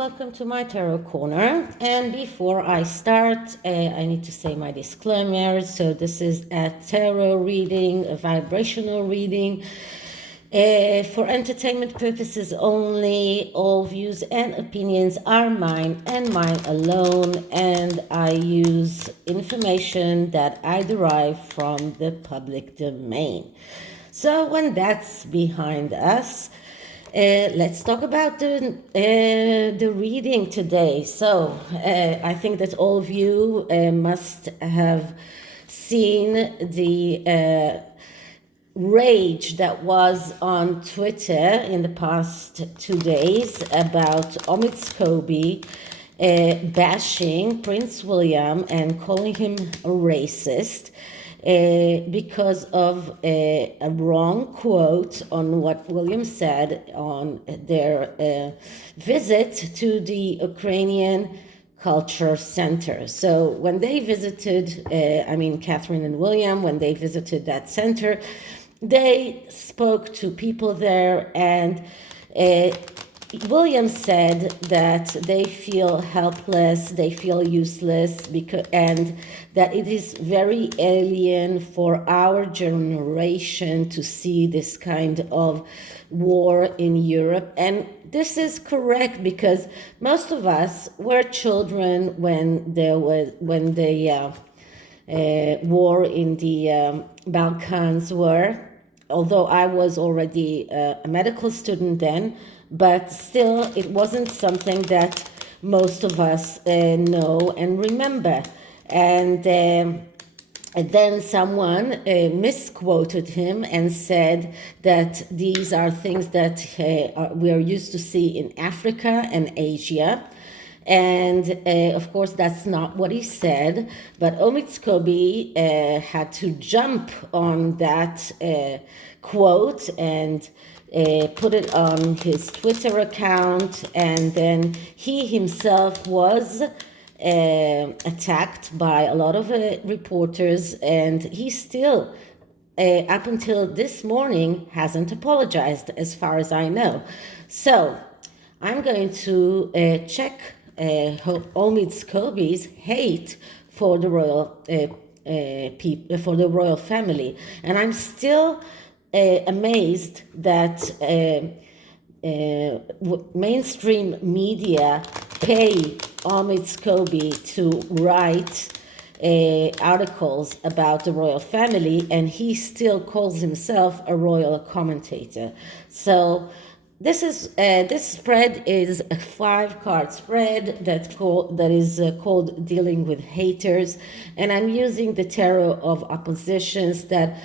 welcome to my tarot corner. And before I start, I need to say my disclaimer. So this is a tarot reading, a vibrational reading. For entertainment purposes only, all views and opinions are mine and mine alone, and I use information that I derive from the public domain. So when that's behind us, let's talk about the reading today. So I think that all of you must have seen the rage that was on Twitter in the past 2 days about Omid Scobie bashing Prince William and calling him a racist because of a wrong quote on what William said on their visit to the Ukrainian Culture Center. So when they visited, Catherine and William, when they visited that center, they spoke to people there, and William said that they feel helpless, they feel useless, and that it is very alien for our generation to see this kind of war in Europe. And this is correct, because most of us were children when the war in the Balkans were. Although I was already a medical student then, but still it wasn't something that most of us know and remember. And then someone misquoted him and said that these are things that we are used to see in Africa and Asia. And of course, that's not what he said, but Omid Scobie had to jump on that quote and put it on his Twitter account, and then he himself was attacked by a lot of reporters, and he still, up until this morning, hasn't apologized, as far as I know. So I'm going to check Omid Scobie's hate for the royal family, and I'm still amazed that mainstream media pay Omid Scobie to write articles about the royal family, and he still calls himself a royal commentator. So this spread is a 5-card spread that is called Dealing with Haters, and I'm using the tarot of oppositions that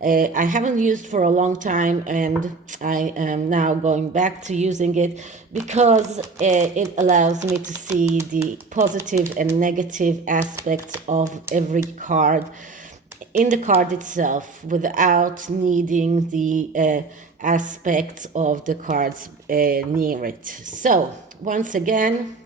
I haven't used for a long time, and I am now going back to using it because it allows me to see the positive and negative aspects of every card in the card itself without needing the aspects of the cards near it. So once again,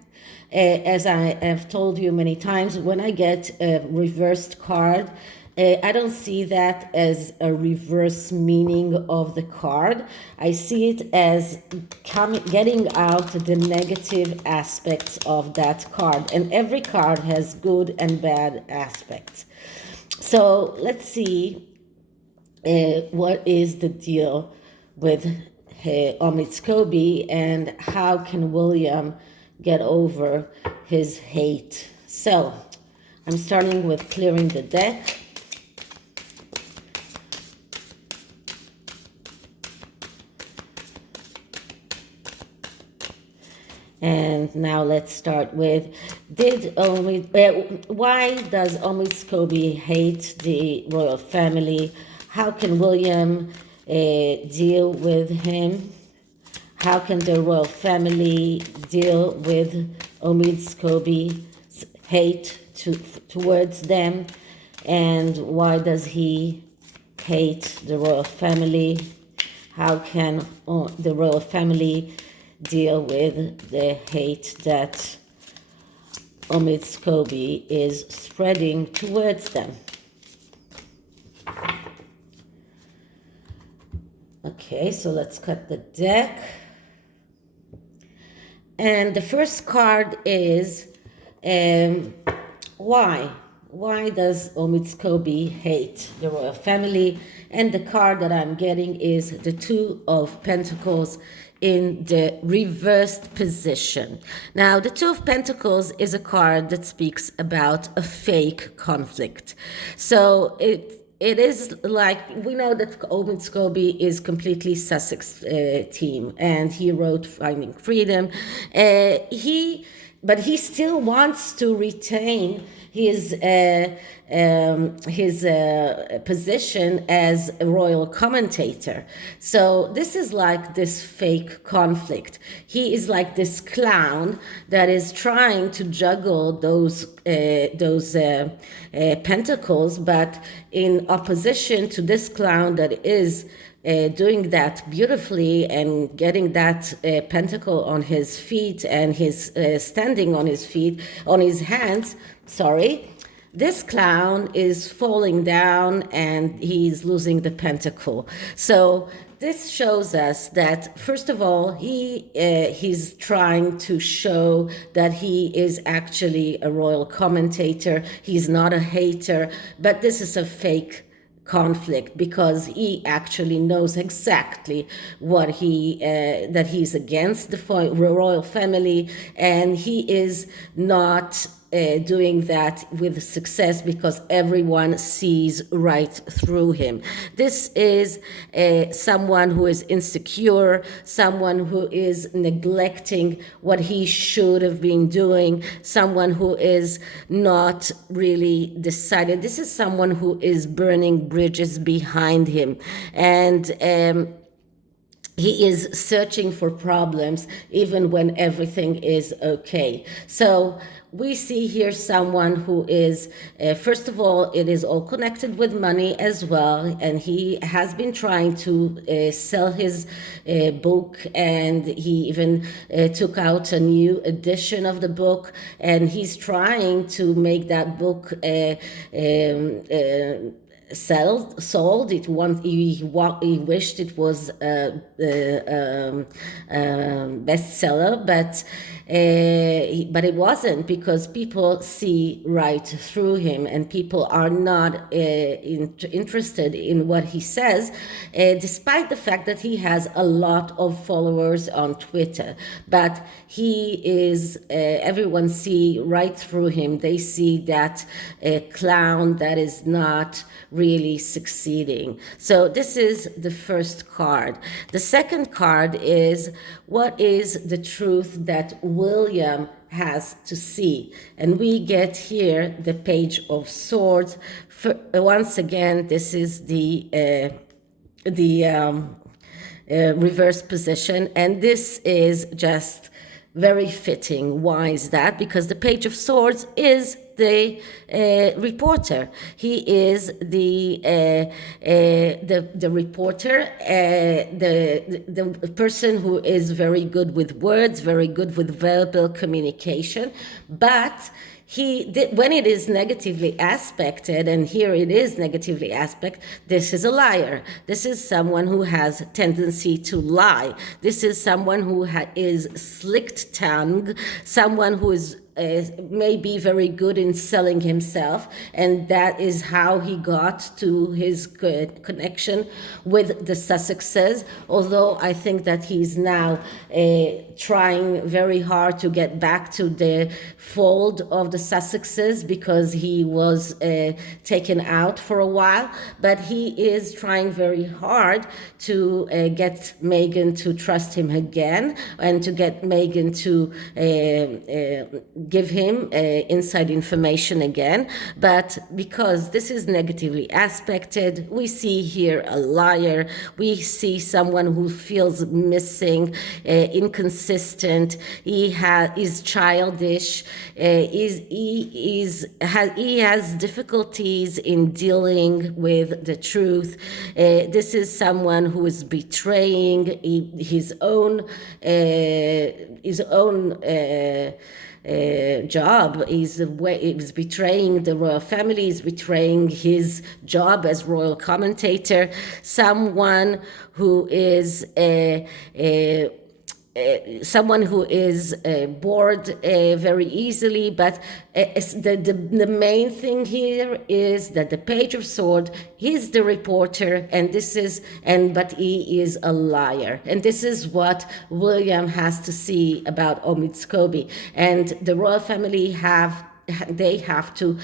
as I have told you many times, when I get a reversed card, I don't see that as a reverse meaning of the card. I see it as getting out the negative aspects of that card. And every card has good and bad aspects. So let's see what is the deal with Omid Scobie, and how can William get over his hate. So I'm starting with clearing the deck. And now let's start with, why does Omid Scobie hate the royal family? How can William deal with him? How can the royal family deal with Omid Scobie's hate towards them? And why does he hate the royal family? How can the royal family deal with the hate that Omid Scobie is spreading towards them? Okay, so let's cut the deck. And the first card is um, why? Why does Omid Scobie hate the royal family? And the card that I'm getting is the Two of Pentacles in the reversed position. Now, the Two of Pentacles is a card that speaks about a fake conflict. So it is like, we know that Omid Scobie is completely Sussex team, and he wrote Finding Freedom. But he still wants to retain his position as a royal commentator. So this is like this fake conflict. He is like this clown that is trying to juggle those pentacles, but in opposition to this clown that is doing that beautifully and getting that pentacle on his feet, and his standing on his feet, on his hands, sorry, this clown is falling down and he's losing the pentacle. So this shows us that, first of all, he's trying to show that he is actually a royal commentator. He's not a hater, but this is a fake conflict, because he actually knows exactly what that he's against the royal family, and he is not doing that with success, because everyone sees right through him. This is someone who is insecure, someone who is neglecting what he should have been doing, someone who is not really decided. This is someone who is burning bridges behind him, and he is searching for problems even when everything is okay. So we see here someone who is, first of all, it is all connected with money as well. And he has been trying to sell his book, and he even took out a new edition of the book. And he's trying to make that book sold. He wished it was a bestseller, but it wasn't, because people see right through him, and people are not interested in what he says, despite the fact that he has a lot of followers on Twitter. But he is, everyone see right through him. They see that clown that is not really succeeding. So this is the first card. The second card is, what is the truth that William has to see? And we get here the Page of Swords. Once again, this is the reverse position, and this is just very fitting. Why is that? Because the Page of Swords is the reporter. He is the reporter, the person who is very good with words, very good with verbal communication, but when it is negatively aspected, and here it is negatively aspect, this is a liar. This is someone who has tendency to lie. This is someone who is slick tongued, someone who is may be very good in selling himself, and that is how he got to his connection with the Sussexes. Although I think that he's now trying very hard to get back to the fold of the Sussexes, because he was taken out for a while. But he is trying very hard to get Meghan to trust him again, and to get Meghan to give him inside information again. But because this is negatively aspected, we see here a liar. We see someone who feels missing, inconsistent. He is childish. He has difficulties in dealing with the truth. This is someone who is betraying his own job. He's betraying the royal family. He's betraying his job as royal commentator. Someone who is someone who is bored very easily, but the main thing here is that the Page of Swords, he's the reporter, and but he is a liar, and this is what William has to see about Omid Scobie, and the royal family have to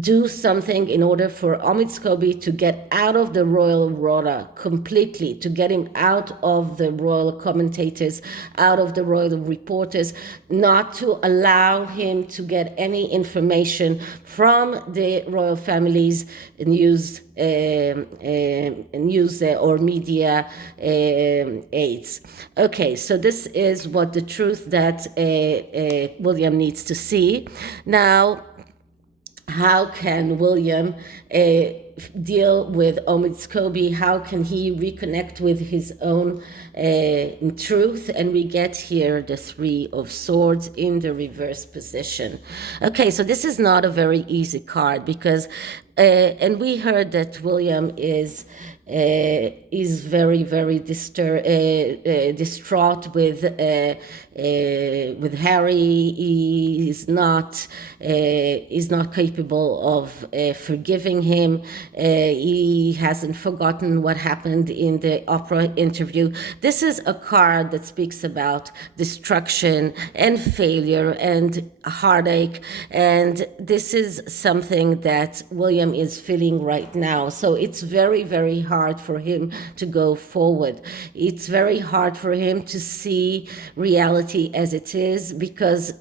do something in order for Omid Scobie to get out of the royal rota completely, to get him out of the royal commentators, out of the royal reporters, not to allow him to get any information from the royal family's news or media aids. Okay, so this is what the truth that William needs to see. Now, how can William deal with Omid Scobie? How can he reconnect with his own truth? And we get here the Three of Swords in the reverse position. Okay, so this is not a very easy card because, and we heard that William is very, very distraught with Harry. He is not capable of forgiving him. He hasn't forgotten what happened in the opera interview. This is a card that speaks about destruction and failure and heartache, and this is something that William is feeling right now. So it's very, very hard for him to go forward. It's very hard for him to see reality as it is because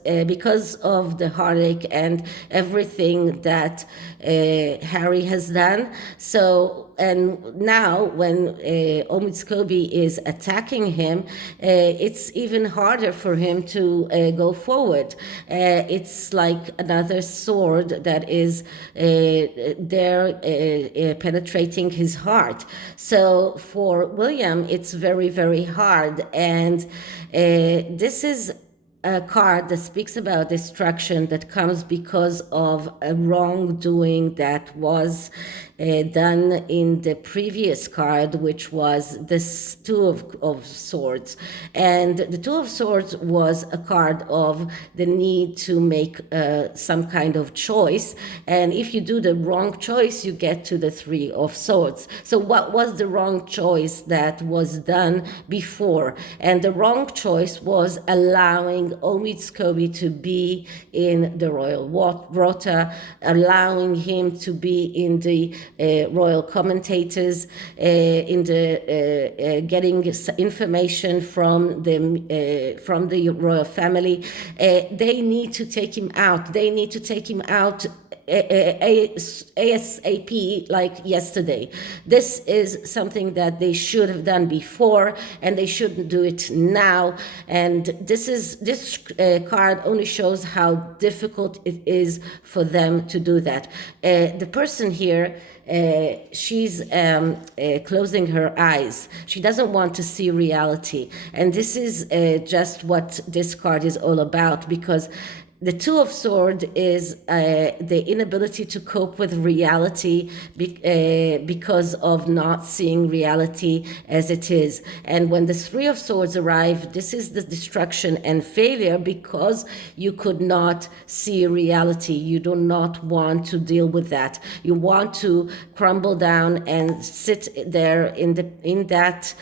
of the heartache and everything that Harry has done. So, and now when Omid Scobie is attacking him, it's even harder for him to go forward. It's like another sword that is penetrating his heart. So for William, it's very, very hard. And this is a card that speaks about destruction that comes because of a wrongdoing that was done in the previous card, which was this Two of Swords. And the Two of Swords was a card of the need to make some kind of choice. And if you do the wrong choice, you get to the Three of Swords. So what was the wrong choice that was done before? And the wrong choice was allowing Omid Scobie to be in the royal rota, allowing him to be in the royal commentators, in the getting information from the royal family. They need to take him out. They need to take him out ASAP, like yesterday. This is something that they should have done before, and they shouldn't do it now. And this card only shows how difficult it is for them to do that. The person here, she's closing her eyes. She doesn't want to see reality. And this is just what this card is all about, because the Two of Swords is the inability to cope with reality because of not seeing reality as it is. And when the Three of Swords arrive, this is the destruction and failure because you could not see reality. You do not want to deal with that. You want to crumble down and sit there in that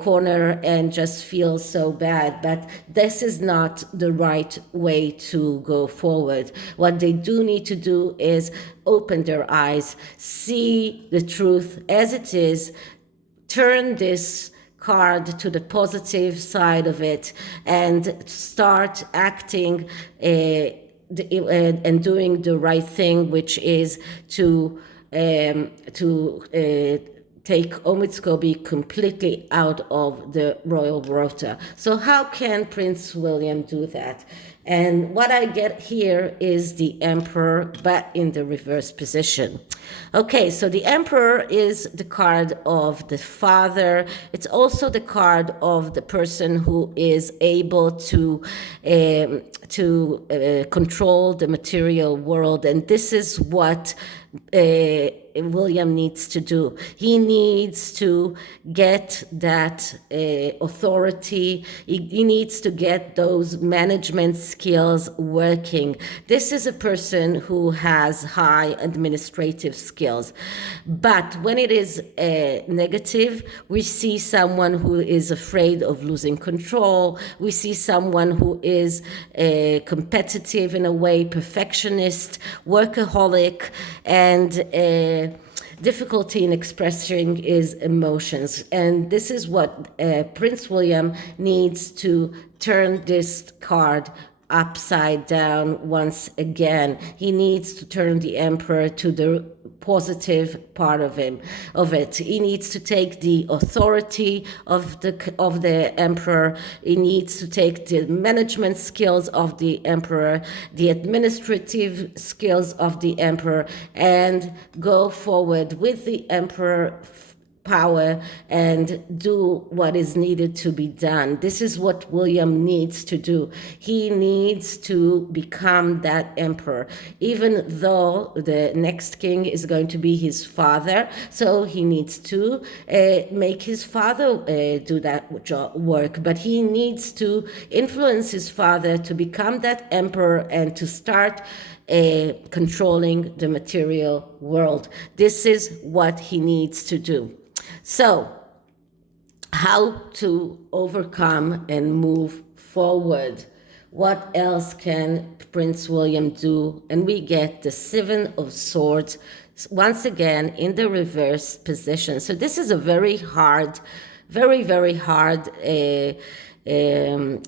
corner and just feel so bad. But this is not the right way to go forward. What they do need to do is open their eyes, see the truth as it is, turn this card to the positive side of it, and start acting and doing the right thing, which is to take Omid Scobie completely out of the royal rota. So how can Prince William do that? And what I get here is the Emperor, but in the reverse position. Okay, so the Emperor is the card of the father. It's also the card of the person who is able to control the material world. And this is what William needs to do. He needs to get that authority. He needs to get those management skills working. This is a person who has high administrative skills. But when it is negative, we see someone who is afraid of losing control. We see someone who is competitive in a way, perfectionist, workaholic, and difficulty in expressing his emotions. And this is what Prince William needs to turn this card upside down once again. He needs to turn the emperor to the positive part of it. He needs to take the authority of the emperor. He needs to take the management skills of the emperor, the administrative skills of the emperor, and go forward with the emperor power and do what is needed to be done. This is what William needs to do. He needs to become that emperor, even though the next king is going to be his father. So he needs to make his father do that work, but he needs to influence his father to become that emperor and to start controlling the material world. This is what he needs to do. So, how to overcome and move forward? What else can Prince William do? And we get the Seven of Swords once again in the reverse position. So this is a very hard, very hard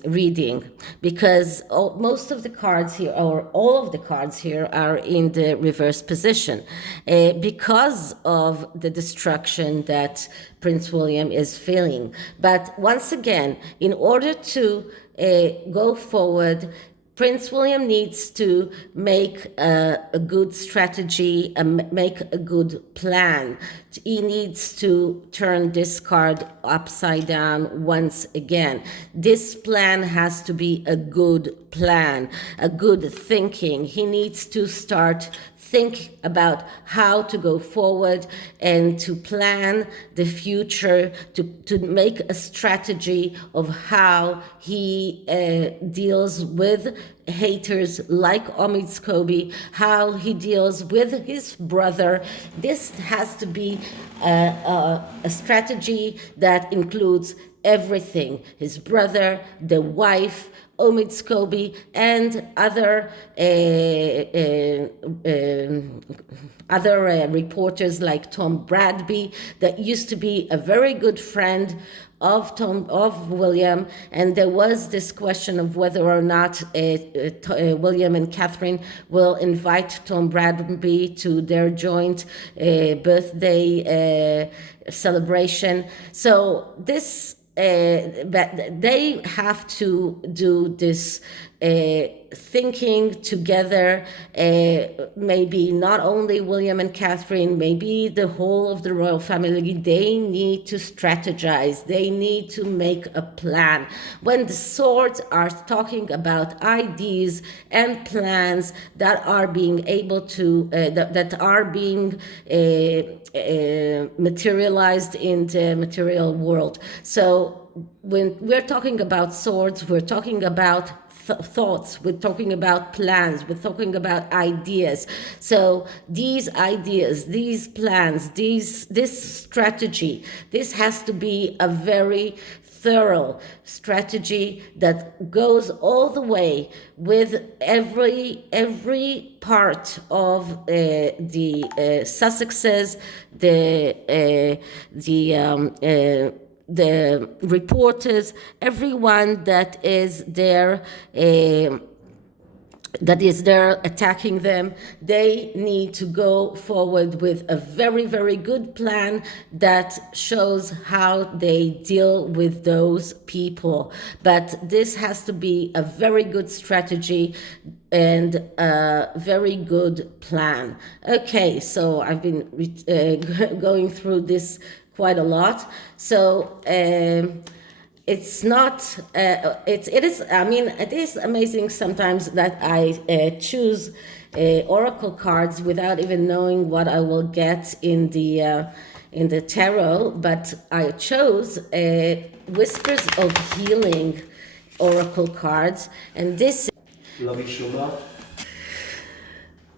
reading, because most of the cards here, or all of the cards here, are in the reverse position because of the destruction that Prince William is feeling. But once again, in order to go forward, Prince William needs to make a good strategy, make a good plan. He needs to turn this card upside down once again. This plan has to be a good plan, a good thinking. He needs to start think about how to go forward and to plan the future, to make a strategy of how he deals with haters like Omid Scobie, how he deals with his brother. This has to be a strategy that includes everything: his brother, the wife, Omid Scobie, and other reporters like Tom Bradby, that used to be a very good friend of William. And there was this question of whether or not William and Catherine will invite Tom Bradby to their joint birthday celebration. So this but they have to do this thinking together, maybe not only William and Catherine, maybe the whole of the royal family. They need to strategize. They need to make a plan. When the swords are talking about ideas and plans that are being able to, that are being materialized in the material world. So when we're talking about swords, we're talking about thoughts, we're talking about plans, we're talking about ideas. So these ideas, these plans, this strategy, this has to be a very thorough strategy that goes all the way with every part of the Sussexes, the reporters, everyone that is there attacking them. They need to go forward with a very good plan that shows how they deal with those people. But this has to be a very good strategy and a very good plan. Okay, so I've been going through this quite a lot. So it's not it is, I mean, it is amazing sometimes that I choose oracle cards without even knowing what I will get in the tarot, but I chose whispers of healing oracle cards, and this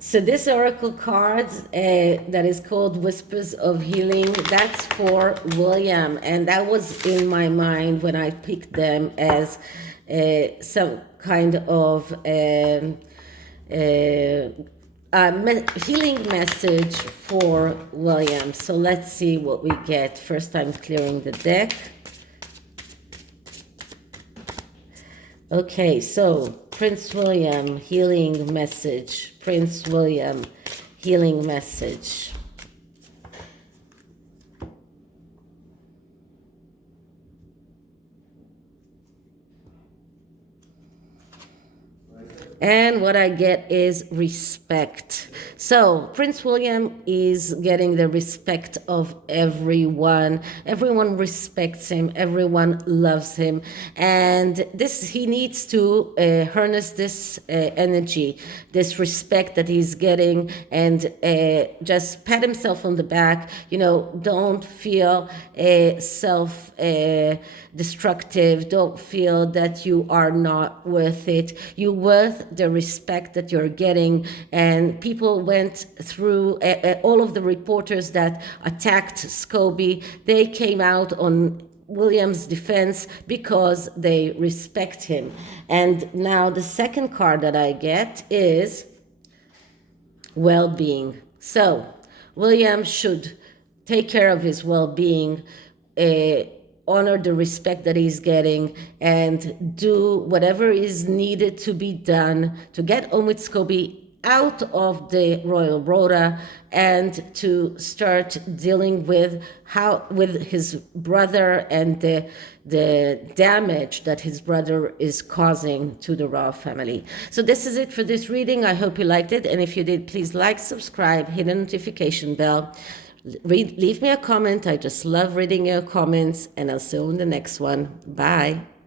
so this oracle card that is called Whispers of Healing, that's for William. And that was in my mind when I picked them as some kind of healing message for William. So let's see what we get. First time clearing the deck. Okay, so Prince William, healing message. Prince William, healing message. And what I get is respect. So Prince William is getting the respect of everyone. Everyone respects him. Everyone loves him. And this, he needs to harness this energy, this respect that he's getting, and just pat himself on the back. You know, don't feel self destructive. Don't feel that you are not worth it. You're worth the respect that you're getting. And people went through all of the reporters that attacked Scobie. They came out on William's defense because they respect him. And now the second card that I get is well-being. So William should take care of his well-being, honor the respect that he's getting, and do whatever is needed to be done to get Omid Scobie out of the royal rota and to start dealing with his brother and the damage that his brother is causing to the royal family. So this is it for this reading. I hope you liked it, and if you did, please like, subscribe, hit the notification bell. Leave me a comment. I just love reading your comments, and I'll see you in the next one. Bye.